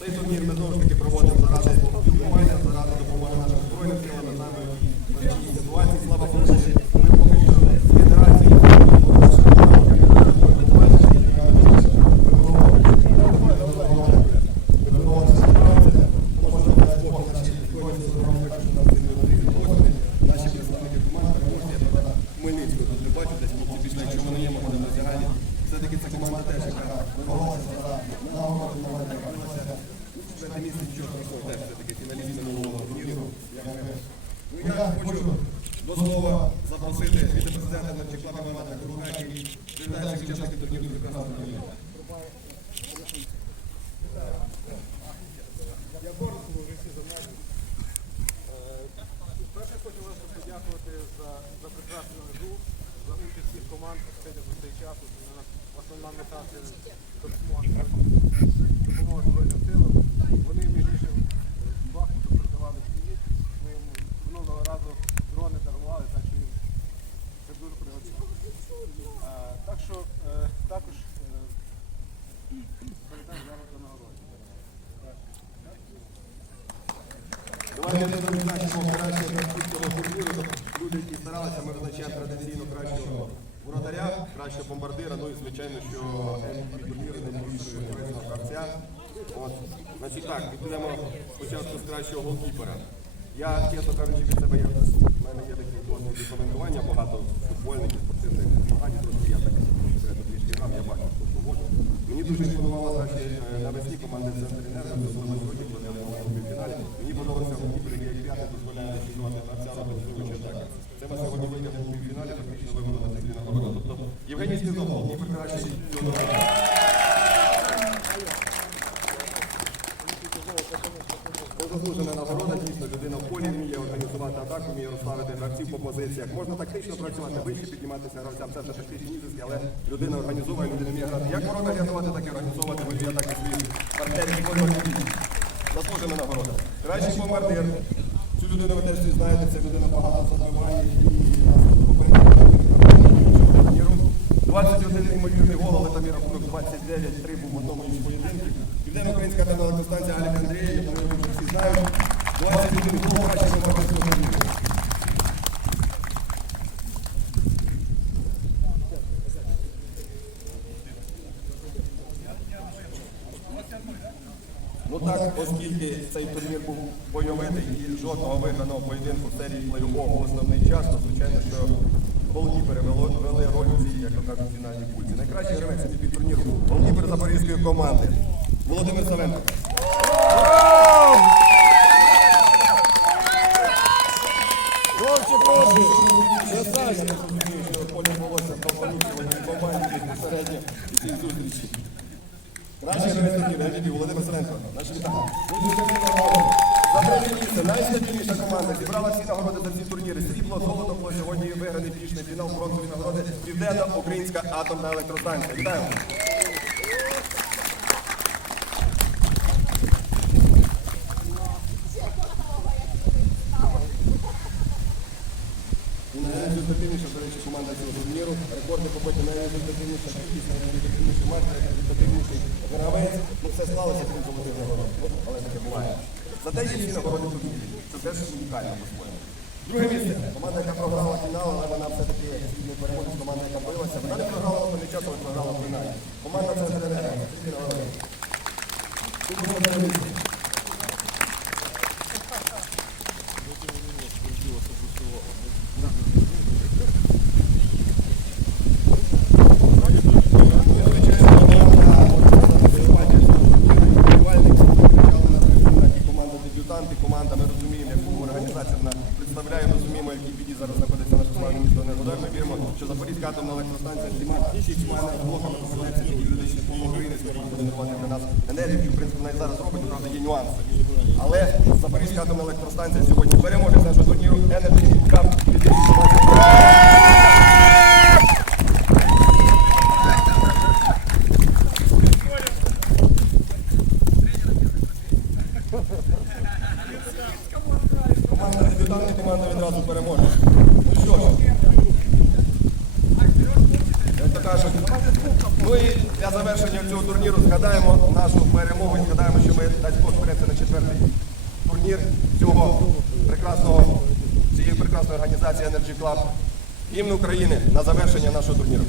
Цей турнір ми знову ж таки проводимо заради спілкування, заради допомоги нашим збройним силам, на ситуації. Слава Богу, ми поки що з федерації. Наші представники команди переможні, я правда, Хмельницького тут не бачу, десь хлопці пішли, якщо вони є, може на зіграні. Все-таки ця команда теж яка боролася за нагороду, команда боролася. Четверте місце нічого страшного, теж все-таки фіналіст минулого турніру. як ми. Ну я хочу до слова запросити віце-президента Мерчикла Мамата Круга, який передає учасники турніру прекрасного турніру. Перше хочу вас подякувати за, за прекрасну гру, за участь всіх команд сьогодні за цей час. Основна мета це допомога Збройним силам. Вони між іншим Бахмуту передавали привіт. Ми йому минулого разу дрони дарували, так що він це дуже пригодиться. А, Так що е, також е, передаємо зараз до нагороди. Давайте ми визначимо кращого гравців цього турніру. Люди, які старалися, ми визначаємо традиційно кращого воротаря, кращого бомбардира, ну і звичайно, що MVP турніру найбільшого гравця. От, значить так, підемо спочатку з кращого голкіпера. Я, чесно кажучи, від себе я в мене є такий досвід коментування, багато футбольників, спортивних змагань, трошки я так трішки грав, я бачу, що проводжу. Мені дуже наші е, навесні команди центр енерго, особливо сьогодні, коли я півфіналі. Мені подобався голкіпер, який як п'ятий дозволяє защитувати гравця робити свою атаки. Це ми сьогодні витягнули у півфіналі, фактично вимогли на цих нагороди. Тобто Євгеній Снізов, ні кращий цього року. Це заслужена нагорода, дійсно людина в полі вміє організувати атаку, вміє розставити гравців по позиціях. Можна тактично працювати, вище підніматися гравцям, це вже тактичні ізиски, але людина організовує, людина вміє грати. Як ворота рятувати, так і організовувати бойові атаки своїх партнерів. Заслужена нагорода. Кращий бомбардир. Цю людину ви теж знаєте, це людина багато забиває і 21 неймовірний гол, але там і рахунок 29-3 був в одному із поєдинків. Південно-українська телеелектростанція Алік Андрієв, яку всі знають, 21 гол кращий бомбардирського турніру. Ну так, оскільки цей турнір був бойовитий і жодного виграного поєдинку в серії плей-офф в основний час, то звичайно, що голкіпери вели, роль у цій, як то кажуть, фінальній пульті. Найкращий гравець від турніру голкіпер запорізької команди Володимир Савенко. Хлопці, хлопці! Красавчик! Я розумію, що полі волосся пропонують в безпосередньо і цій зустрічі. Кращий гравець турніру, Володимир вітання. За третє місце найстабільніша команда зібрала всі нагороди за ці турніри. Срібло, золото було сьогодні виграний пішний фінал бронзові нагороди Південно-Українська атомна електростанція. Вітаємо! Найрезультативніша, до речі, команда цього турніру. Рекорди побиті найрезультативніша кількість, найрезультативніший матч, найрезультативніший гравець. Ну все склалося крім золотих нагород, Ну, але таке буває. Зате є всі нагороди турнірів. Це теж унікально по-своєму. Друге місце. Команда, яка програла фінал, але вона все-таки сильний переможець, команда, яка билася. Вона не програла основний час, але програла фіналі. Команда це нагороди. Тут було. команда дебютанти, команда, ми розуміємо, яку організація вона представляє, розуміємо, які біді зараз знаходиться наше славне місто Енергодар. Ми віримо, що Запорізька атомна електростанція всіма шістьма енергоблоками повернеться і люди з Енергію, що в принципі навіть зараз робить, правда, є нюанси. Але Запорізька атомна електростанція сьогодні переможе з нашого турніру Energy Cup 2017. Команда дебютанти, команда відразу переможе. Ну що ж, як то кажуть, ну і для завершення. завершення цього турніру згадаємо нашу перемогу і згадаємо, що ми дасть береться на четвертий турнір цього прекрасного, цієї прекрасної організації Energy Club. Гімн України на завершення нашого турніру.